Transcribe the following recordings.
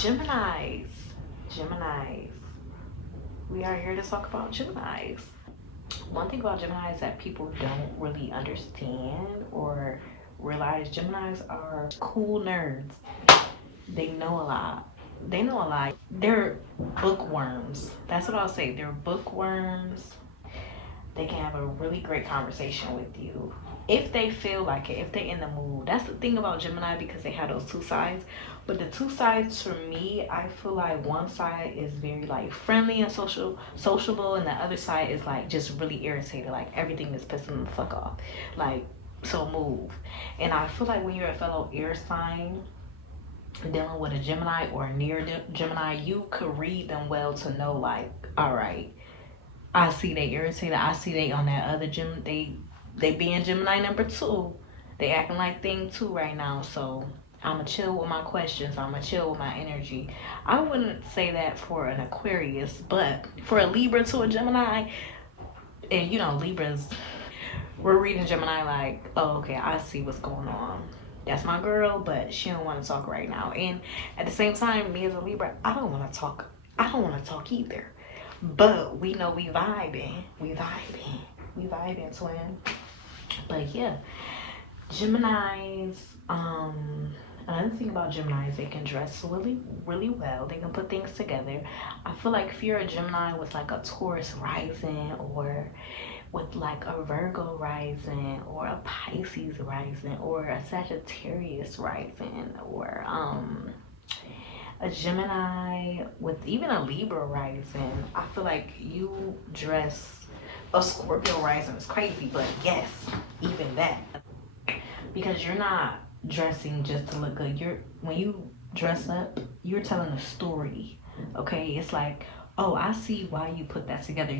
Geminis. Geminis. We are here to talk about Geminis. One thing about Geminis that people don't really understand or realize, Geminis are cool nerds. They know a lot. They know a lot. They're bookworms. That's what I'll say. They're bookworms. They can have a really great conversation with you if they feel like it, if they're in the mood. That's the thing about Gemini, because they have those two sides. But the two sides for me, I feel like one side is very like friendly and sociable, and the other side is like just really irritated, like everything is pissing them the fuck off, like, so move. And I feel like when you're a fellow air sign dealing with a Gemini or a near Gemini, you could read them well to know, like, all right, I see they irritated. I see they on that other Gem. They being Gemini number two. They acting like thing two right now. So I'ma chill with my questions. I'ma chill with my energy. I wouldn't say that for an Aquarius, but for a Libra to a Gemini, and you know Libras, we're reading Gemini like, oh, okay, I see what's going on. That's my girl, but she don't want to talk right now. And at the same time, me as a Libra, I don't want to talk. I don't want to talk either. But we know we vibing. We vibing. We vibing, twin. But yeah, Geminis, another thing about Geminis, they can dress really, really well. They can put things together. I feel like if you're a Gemini with like a Taurus rising, or with like a Virgo rising, or a Pisces rising, or a Sagittarius rising, or a Gemini with even a Libra rising, I feel like you dress, a Scorpio rising is crazy, but yes, even that. Because you're not dressing just to look good. You're when you dress up, you're telling a story. Okay? It's like, oh, I see why you put that together.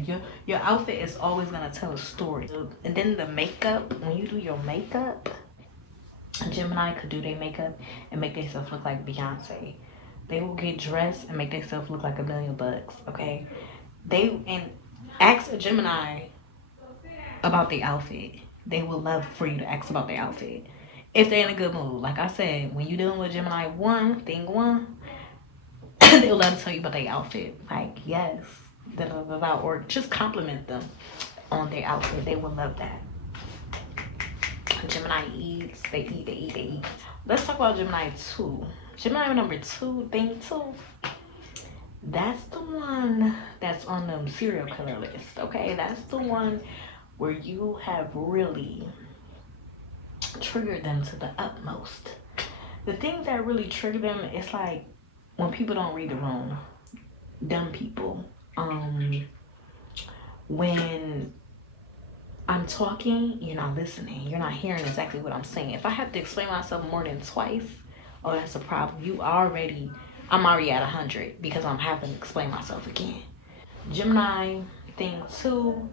Your outfit is always gonna tell a story. And then the makeup, when you do your makeup, a Gemini could do their makeup and make themselves look like Beyonce. They will get dressed and make themselves look like $1 million. Okay, they and ask a Gemini about the outfit. They will love for you to ask about their outfit if they're in a good mood. Like I said, when you're dealing with Gemini one, they'll love to tell you about their outfit. Like, yes, da da da da, or just compliment them on their outfit. They will love that. Gemini eats, they eat, they eat, they eat. Let's talk about Gemini 2. Gemini number 2, thing 2. That's the one that's on the serial killer list, okay? That's the one where you have really triggered them to the utmost. The things that really trigger them, it's like when people don't read the room. Dumb people. When I'm talking, you're not listening. You're not hearing exactly what I'm saying. If I have to explain myself more than twice, oh, that's a problem. I'm already at 100 because I'm having to explain myself again. Gemini thing 2.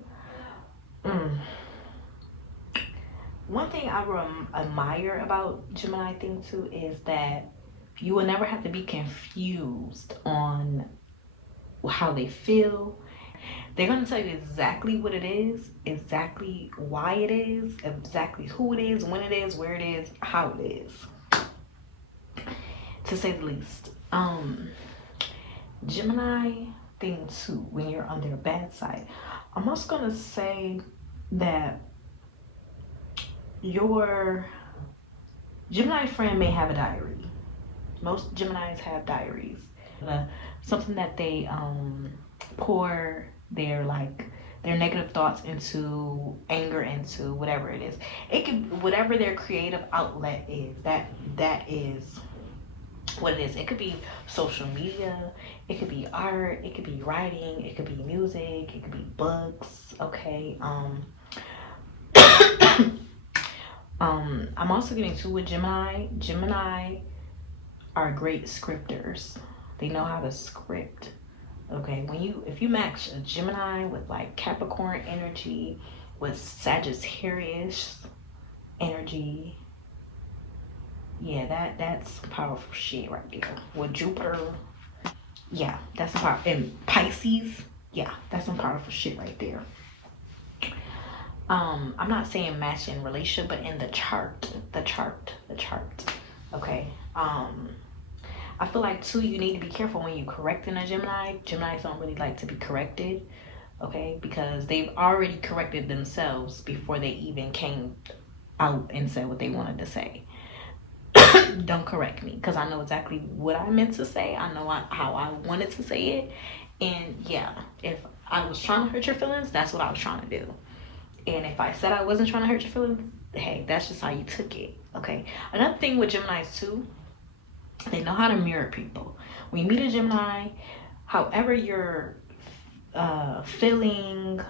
One thing I admire about Gemini thing 2 is that you will never have to be confused on how they feel. They're going to tell you exactly what it is, exactly why it is, exactly who it is, when it is, where it is, how it is, to say the least. Gemini thing 2, when you're on their bad side, I'm also going to say that your Gemini friend may have a diary. Most Geminis have diaries. Something that they pour their negative thoughts into, anger into, whatever it is. It could, whatever their creative outlet is, that is what it is. It could be social media, it could be art, it could be writing, it could be music, it could be books. Okay. I'm also getting to with Gemini. Gemini are great scripters. They know how to script. Okay, if you match a Gemini with like Capricorn energy, with Sagittarius energy, yeah, that's powerful shit right there. With Jupiter, yeah, that's some power. And Pisces, yeah, that's some powerful shit right there. I'm not saying match in relationship, but in the chart. Okay. I feel like too, you need to be careful when you correcting a Gemini. Geminis don't really like to be corrected, okay? Because they've already corrected themselves before they even came out and said what they wanted to say. Don't correct me, because I know exactly what I meant to say. I know how I wanted to say it. And yeah, if I was trying to hurt your feelings, that's what I was trying to do. And if I said I wasn't trying to hurt your feelings, hey, that's just how you took it, okay? Another thing with Geminis too, they know how to mirror people. When you meet a Gemini, however you're feeling,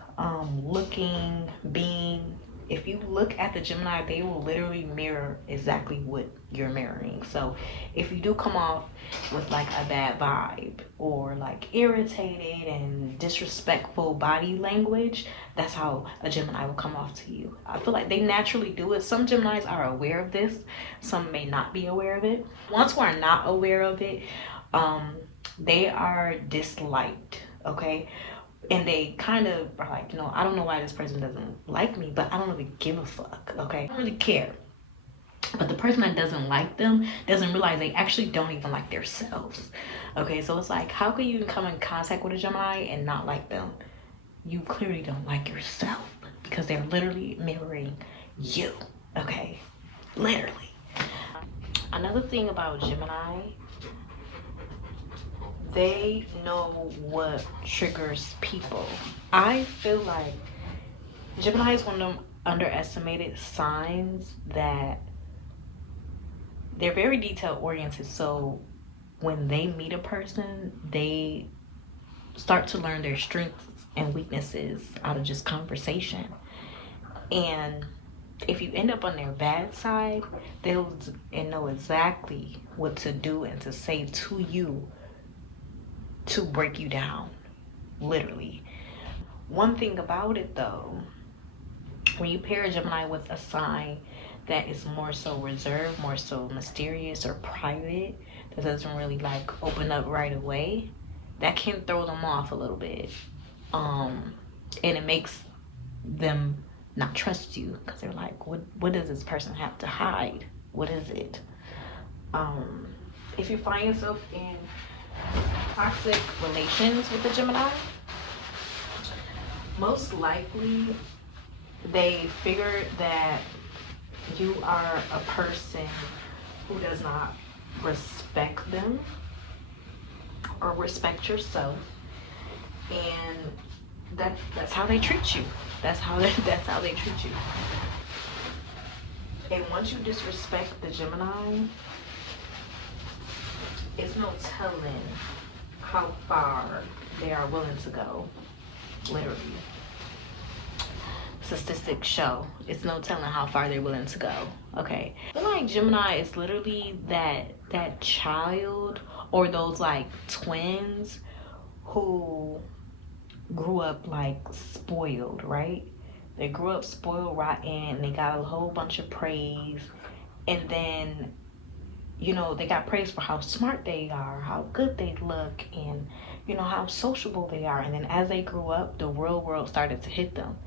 looking, being, if you look at the Gemini, they will literally mirror exactly what you're mirroring. So if you do come off with like a bad vibe or like irritated and disrespectful body language, that's how a Gemini will come off to you. I feel like they naturally do it. Some Geminis are aware of this, some may not be aware of it. Ones who are not aware of it, they are disliked, okay? And they kind of are like, I don't know why this person doesn't like me, but I don't really give a fuck, okay? I don't really care. But the person that doesn't like them doesn't realize they actually don't even like themselves, okay? So it's like, how can you come in contact with a Gemini and not like them? You clearly don't like yourself, because they're literally mirroring you, okay? Literally. Another thing about Gemini, they know what triggers people. I feel like Gemini is one of them underestimated signs that they're very detail oriented. So when they meet a person, they start to learn their strengths and weaknesses out of just conversation. And if you end up on their bad side, they'll know exactly what to do and to say to you to break you down, literally. One thing about it though, when you pair a Gemini with a sign that is more so reserved, more so mysterious or private, that doesn't really like open up right away, that can throw them off a little bit. And it makes them not trust you, because they're like, what does this person have to hide? What is it? If you find yourself in toxic relations with a Gemini, most likely they figured that you are a person who does not respect them or respect yourself, and that's how they treat you. That's how they treat you. And once you disrespect the Gemini, it's no telling how far they are willing to go. Literally. Statistics show it's no telling how far they're willing to go. Okay. I feel like Gemini is literally that child, or those like twins who grew up like spoiled, right? They grew up spoiled rotten, and they got a whole bunch of praise, and then they got praised for how smart they are, how good they look, and how sociable they are. And then as they grew up, the real world started to hit them,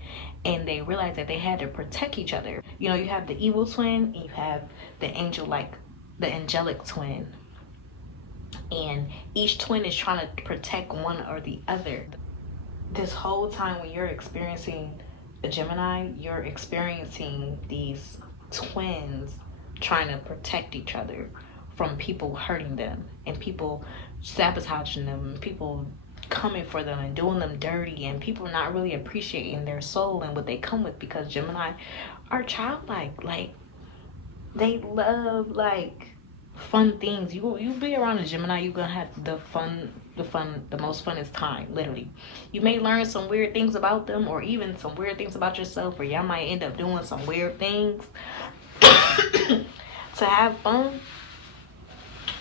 and they realized that they had to protect each other. You have the evil twin, and you have the angelic twin, and each twin is trying to protect one or the other. This whole time when you're experiencing a Gemini, you're experiencing these twins trying to protect each other from people hurting them and people sabotaging them and people coming for them and doing them dirty, and people not really appreciating their soul and what they come with, because Gemini are childlike. Like, they love like fun things. You be around a Gemini, you're gonna have the most funnest time, literally. You may learn some weird things about them, or even some weird things about yourself, or y'all might end up doing some weird things to have fun.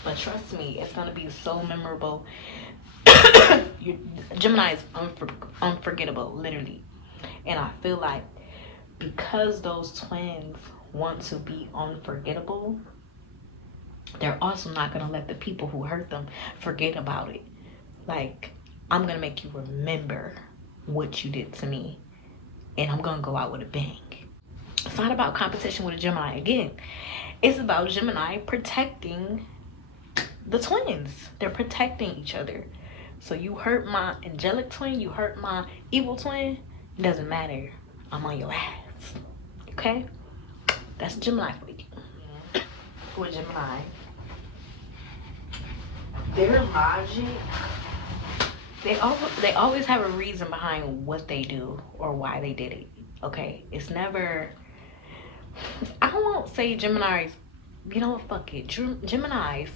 But trust me, it's gonna be so memorable. Gemini is unforgettable, literally. And I feel like because those twins want to be unforgettable, they're also not gonna let the people who hurt them forget about it. Like, I'm gonna make you remember what you did to me, and I'm gonna go out with a bang. It's not about competition with a Gemini. Again, it's about Gemini protecting the twins. They're protecting each other. So you hurt my angelic twin, you hurt my evil twin, it doesn't matter. I'm on your ass. Okay? That's Gemini for you. With Gemini, their logic, they always have a reason behind what they do or why they did it. Okay? It's never, I won't say Geminis, you know what, fuck it. Geminis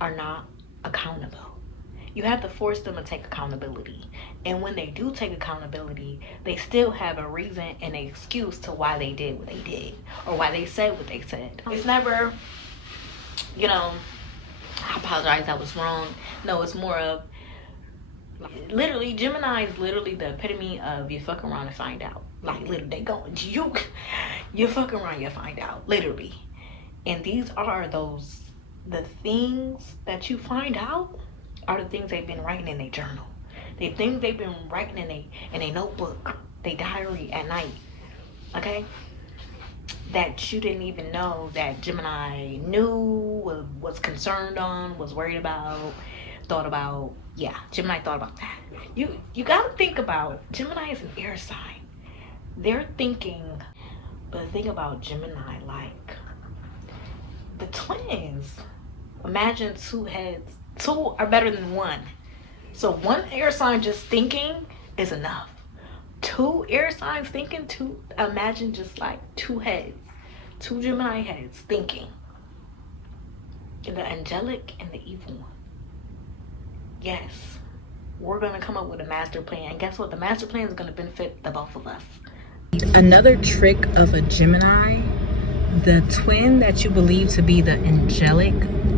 are not accountable. You have to force them to take accountability. And when they do take accountability, they still have a reason and an excuse to why they did what they did or why they said what they said. It's never, you know, I apologize, I was wrong. No, it's more of, literally, Gemini is literally the epitome of you fuck around and find out. Like, literally, they going, you fuck around, you find out, literally. And these are the things that you find out are the things they've been writing in their journal. The things they've been writing in a notebook, their diary at night. Okay? That you didn't even know that Gemini knew, was concerned on, was worried about, thought about. Yeah, Gemini thought about that. You gotta think about, Gemini is an air sign. They're thinking, but the thing about Gemini, like, the twins, imagine two heads. Two are better than one. So one air sign just thinking is enough. Two air signs thinking, imagine just like two heads. Two Gemini heads thinking. The angelic and the evil one. Yes. We're going to come up with a master plan. And guess what? The master plan is going to benefit the both of us. Another trick of a Gemini, the twin that you believe to be the angelic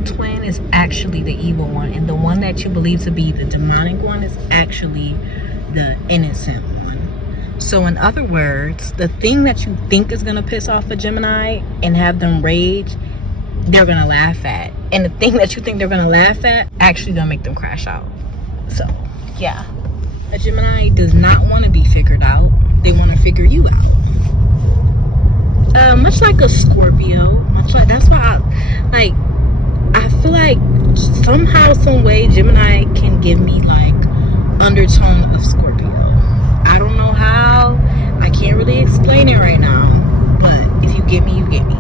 twin is actually the evil one, and the one that you believe to be the demonic one is actually the innocent one. So in other words, the thing that you think is going to piss off a Gemini and have them rage, they're going to laugh at, and the thing that you think they're going to laugh at actually going to make them crash out. So yeah, a Gemini does not want to be figured out. They want to figure you out. Much like a Scorpio, that's why I feel like somehow, some way, Gemini can give me like undertone of Scorpio. I don't know how. I can't really explain it right now, but if you get me, you get me.